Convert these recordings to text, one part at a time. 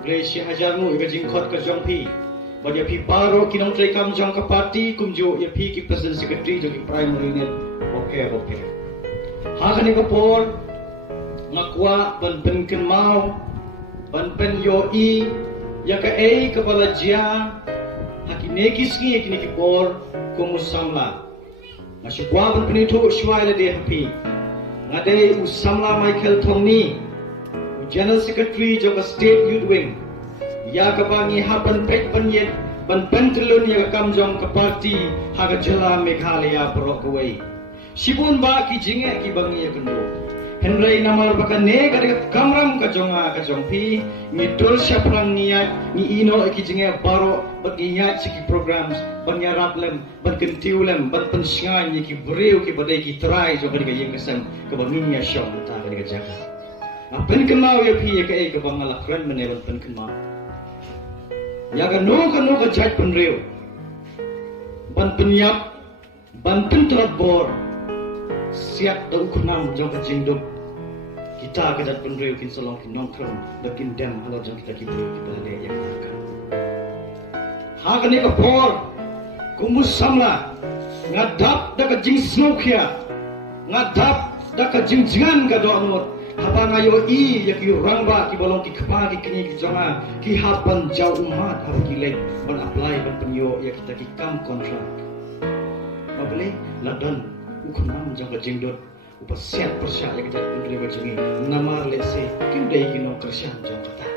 Gracia hajarmu ika jingkot ke jongpi. Bagi pi baro kinong tray kam jong ka party kumjo ya pi ki president secretary jo ki primary net. Okay. Hakan ni kapor ngakwa ban pen ken mau ban pen yo i ya ka ei kepala jia hakine kiski yakini ki por kumusamla. Ngasukwa ban penito shwai le de happy. Ngade usamla Michael Thongni General Secretary Joka State Youth Wing ya kabangi hapan pek panyet ban pentelun ya kamjong ke parti haga jela Meghalaya Brokaway sibun ba ki jinge ki bangi ya kendo Henry namar bakan ne kada kamram ka jonga ka jongpi ni dol syaplang niat ni ino ki jinge baro bagi niat siki programs ban ya raplem ban kentiulem ban pensingan ni ki breu ki badai ki try jo kada yang kesem ke bangi ya syong ta kada jaga pen kenau ya pi ya ke bang ala kren menewan pen kenau ya ka no ka jaj pen reu ban penyap ban pen terat bor siap da ukunam jong ka jingdum kita ka jaj pen reu kin solong kin nongkrong da kin dem ala jong kita ki breu ki balade ya ka ha ka ne ka por kumus samla ngadap da ka jing snokia ngadap da ka jingan ka do amot haba ngayo i ya ki rangba ki bolong ki khapa ki kini ki jama ki hapan jau umat har ki lek ban apply ban penyo ya kita ki kam kontrak babele ladan ukunam jaga jingdot upa siap persya ya kita pendele bajingi namar lese kim dai ki no kersan jang kata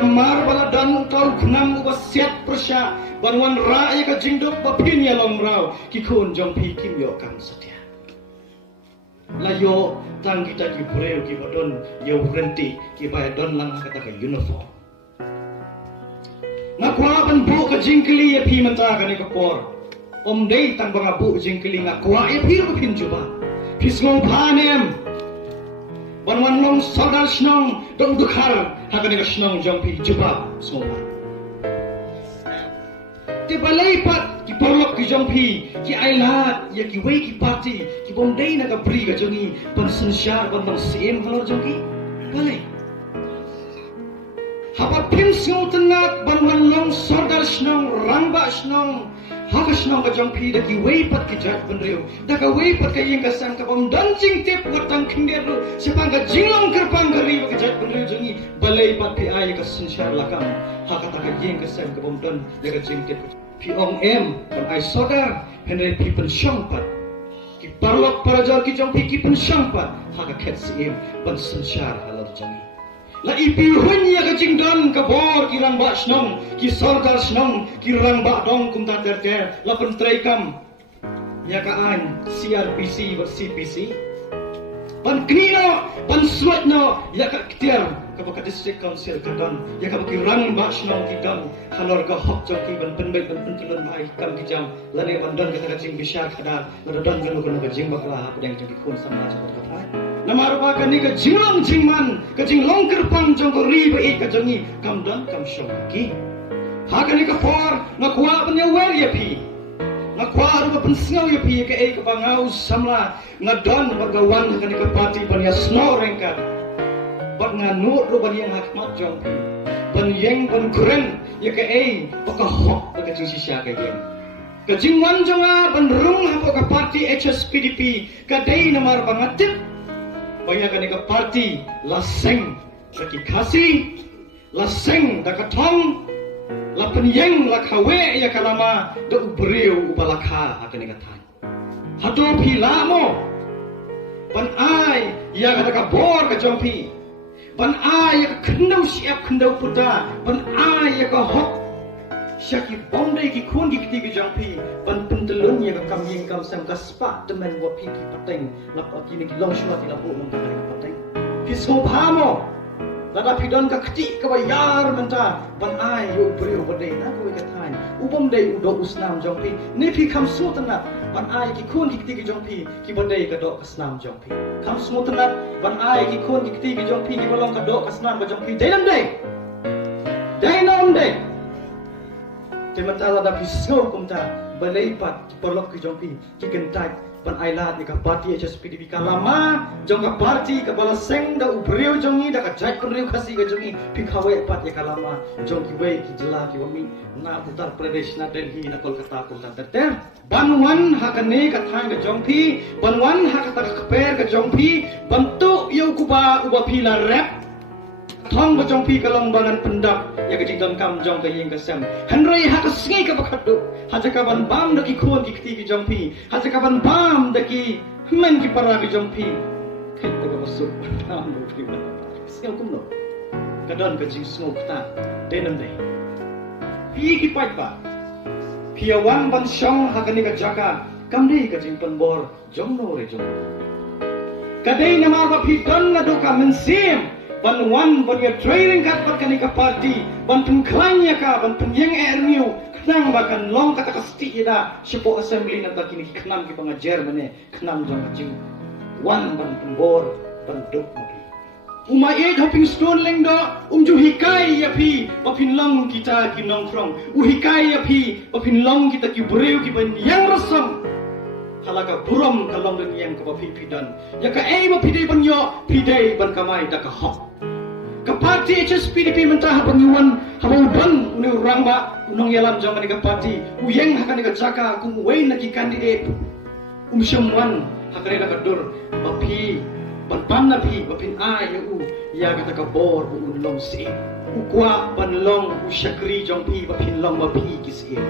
namar baladan utau ukunam upa siap persya banwan ra ya ka jingdot bapin ya lomrau ki kun jong pi kim yo kam setia layo tang kita ki breu ki badon yo renti ki bay don lang kata ka uniform ngakwa ban bu ka jingkli ya pi menta ka ni ka por om dei tang banga bu jingkli ngakwa ya pi ru pin juba pismo panem ban long sadal snong dong dukhar ha ka ni ka snong jong pi juba semua ti balai pat ki porlok ki jongpi ki ailat ya ki wei ki party ki bomdei na ka bri ka jongi pan sensyar ban bang sim halor jongki balai haba pim sio tenat ban wan long sordal snong rangba snong haka snong ka jongpi da ki wei pat ki jat ban reu da ka wei pat ka yeng ka sang ka bom dancing tip watang khinder ru sepang ka jinglong kerpang ka ri ka jat ban reu jongi balai pat pi ai ka sensyar lakam haka ta ka yeng ka sang ka bom don ya ka jing tip pi ong em ban ai sodar henry pi pensyong pat ki parlok parajar ki jong pi ki pensyong pat haka khet si em ban sensyar halal jangi la ipi hunya ka jingdan ka bor ki rang ba snong ki sordar snong ki rang ba dong kum ta ter la pen traikam ya ka an CRPC ba CPC ban knino ban swatno ya ka ktiar ka ba district council ka don ya ka ki rang ba snong ki dam halor ka hok jok ki ban penbai ban pentilon bai kam ki jam la ne ban don ka jing bishar khada la don kan ko ka jing bakla ha pedang ki khun samna jok ka thai namar ba ka ni ka jinglong jingman ka jinglong kerpang jong ko ri ba ik ka jongi kam don kam shong ki ha ka ni ka por na kwa ban ya wer ya pi na kwa ru ban sngaw ya pi ka e ka bangau samla na don ba ga wan ka ni ka party ban ya snoring ka ban nga nu ru ban yang hakmat jong pi ban yeng ban kren ya ka e ka hok ka jing sisya ka yeng ka jing wan jonga ban rung ha ka party HSPDP ka dei namar bangatip banyak ka party laseng ka ki khasi laseng da ka thong la penyeng la khawe ya kalama do ubreu ubalakha akani ka thai hato phi lamo ban ai ya ka bor ka jompi ban ai ya khendau siap khendau puta ban ai ya ka hok syaki bomdai ki khun ki kiti ki jompi ban pentelun ya ka kamyeng kam sam ka spa temen wa pi ki pateng la pa ki ni ki long shua ti la bu mong ka pateng pi so phamo lada pidon ka keti ka bayar menta ban ai yo brio badai na ko ka thain ubom dei udo usnam jongpi ni pi kham su tana ban ai ki khun ki kiti ki jongpi ki badai ka do ka snam jongpi kham su tana ban ai ki khun ki kiti ki jongpi ki bolong ka do ka snam ba jongpi dei nam dei te mata lada pi so kumta balai pat ki porlok ki jongpi ki kentai ban ailat ni ka parti HSPDP ka lama jong ka parti ka balaseng da ubreu jong ni da ka jai kunreu khasi ka jong ni pikhawe pat ya ka lama jong ki wei ki jela ki wami na Uttar Pradesh na Delhi na Kolkata ko na ter banwan hakane ka thang ka jong phi banwan hakata ka per ka jong phi bantu yau kuba uba phila rap thong ba jong phi ka long bangan pendap ya ka jingdam kam jong ka yeng ka sem hanrei ha ka sngi ka bakhatu ha ka ban bam da ki khon ki khti ki jong phi ha ka ban bam da ki men ki para ki jong phi khet ka masuk tam do ki ba sel kum no ka don ka jing smoke ta denam dei pi ki pat ba pia wan ban shong ha ka ni ka jaka kam dei ka jing pan bor jong no re jong ka dei na ma ba phi don na do ka men sim ban wan ban ya training kat pat kanika party ban pengklanya ka ban penyeng erniu knang bakan long kata kasti ida sipo assembly na ta kini knam ki pangajar mane knam jang jing wan ban pembor ban duk maki uma e hoping stone leng do ju hikai ya pi bapin long kita ki nong from hikai ya pi bapin long kita ki breu ki ban yang rasam halaka buram kalong den yang ka bapi pidan ya ka ei ba pidei ban yo pidei ban kamai da ka hok ka parti HSPDP mentah pengiwan habau ban uni urang ba unong yalam zaman ka parti uyeng hakan ka jaka kum wei na ki candidate syamwan hakare ka dur bapi ban pan na pi bapin ai ya kata ka bor unlong si ukwa ban long usyakri jong pi bapin long bapi kisi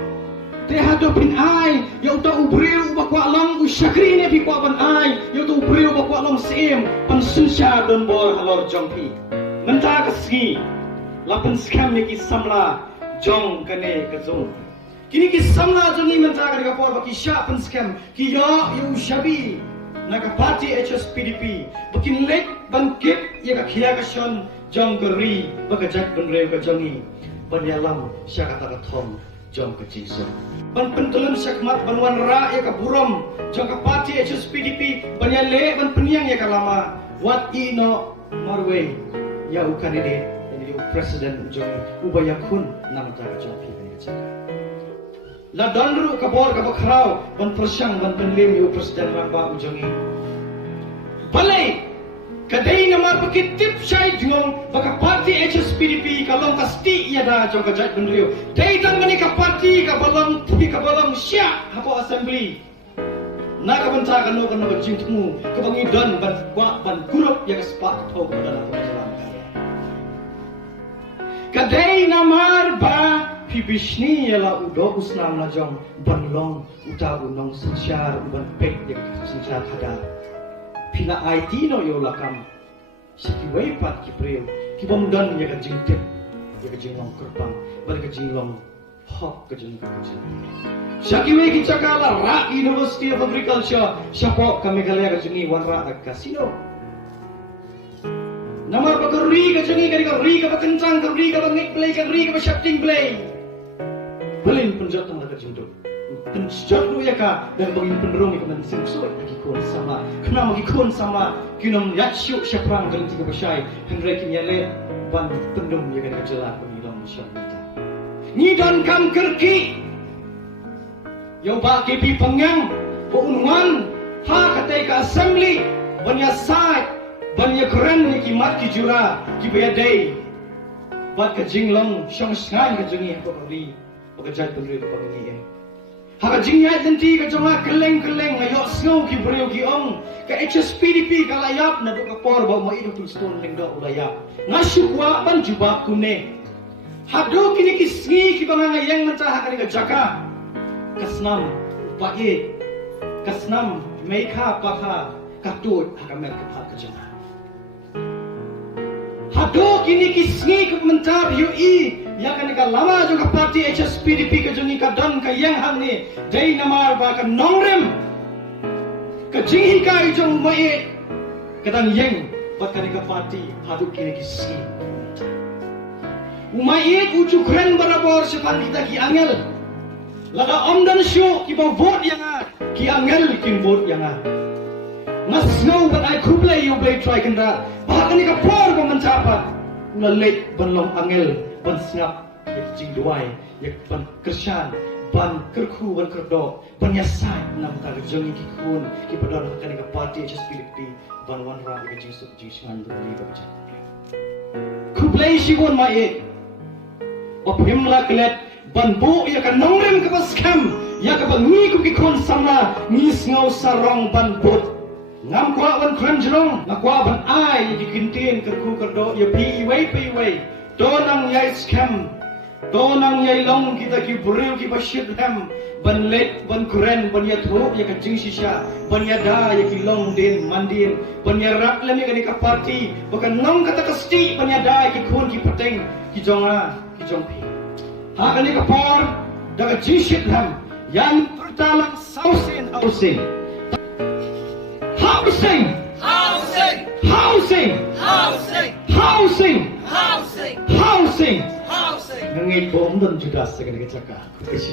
te hado pin ai yo ta ubreu ba kwa long usyakri ne pi kwa ban ai yo ta ubreu ba kwa long sim pan susha don bor halor jong pi mentah kasih lapan scam ni ki samla jong kane ka jong kini ki samla jong ni mentah ka ka por baki sha pan scam ki yo shabi na ka party HSPDP bakin lek ban kip ya ka khia ka shon jong gari baka jak ban rew ka jong ni ban yalam sha ka ta thom jong ka jisu ban pentelum sakmat ban wan ra ya ka burom jong ka party HSPDP ban ya le ban peniang ya ka lama what ino Norway ya candidate jadi presiden jong ubaya kun nama ta jong pi ni cha la donru ka bor ka bakrau ban persang ban penlim yu presiden ramba ujongi balai kadai nama pakitip syai jong baka parti HSPDP kalong kasti ya da jong ka jat benriu dai dang mani ka parti ka balang sya hapo assembly na ka banta ka no jingtmu ka bangi don ban gurup ya ka spa thau ka dalam kadai namar ba pibishni yala udo usnam na jong banlong uta unong sansyar ban pek yak sansyar kada pina IT no yo lakam siki wei pat ki preu ki bomdan ya ka jingtip ya ka jinglong kerpang bar ka jinglong hok ka jing ka jing saki wei ki chakala ra University of Agriculture syapok ka Meghalaya ka jingi wanra ag kasino nama bakari ka jangi ka ri ka kencang ka ri ka ngik play ka ri ka shifting play belin penjat tang ka jindu penjat lu ya ka dan bangin penderong ka man singso ki kon sama kena magi kon sama kinom yatsyu syafrang ka tiga pasai hendrai kinyale ban pendum ya ka jela pengilong syamita ni dan kam kerki yo ba ke pi pangang bo unwan ha katai ka assembly banya sai banyak keren ni kimat ki jura ki bayadai bat ka jinglong syang sngai ka jingi ko ri pagajat pagri ko pangi ha ka jingyat nanti ka jonga keleng ayo snow ki breu ki ong ka HSPDP ka layap na do ka por ba mo idu tu stone leng do layap ngasukwa ban juba kune hado kini ki sngi ki bangayang mentah ka ka jaka kasnam pae kasnam meikha pakha katut ha ka mer ka phat ka jonga hado kini kisngi ke mentab UI ya kan ka lama juga parti HSPDP ke jungi ka don ka yang hang ni dai namar ba ka nongrem ka jinghi ka jong mai kadang yang bat kan ka parti hado kini kisngi umai uju kren barabor sepan kita ki angel laga omdan show ki ba vote yang ki angel kin vote yang mas snow but I could play you play try kanda bahkan ni ka por ko mencapa na late ban long angel ban snap yak jing duai yak ban kershan ban kerku ban kerdo ban yasai nam tar jongi ki kun ki padon kan ka party just Philippi ban wan ra ka jing suk jing ngan do ni ka cha ku play shi gon ma e op himla klet ban bu ya ka nongrem ka bas kam ya ka bangi ku ki kun samna ngis ngau sarong ban bot ngam kwa ban kran jrong na kwa ban ai di kintin kerku kerdo ya pi wei donang yai scam donang yai long kita ki buriu ki bashir ham ban let ban kuren ban ya tho ya ka jing shisha ban ya da ya ki long din mandin ban ya rak lem ya ka party bukan nong kata kasti ban ya da ki kun ki pateng ki jonga ki jongpi ha kali ka par da ka jing shit ham yang pertama housing housing Ngangit bom dan judas sa kanila tsaka. Kasi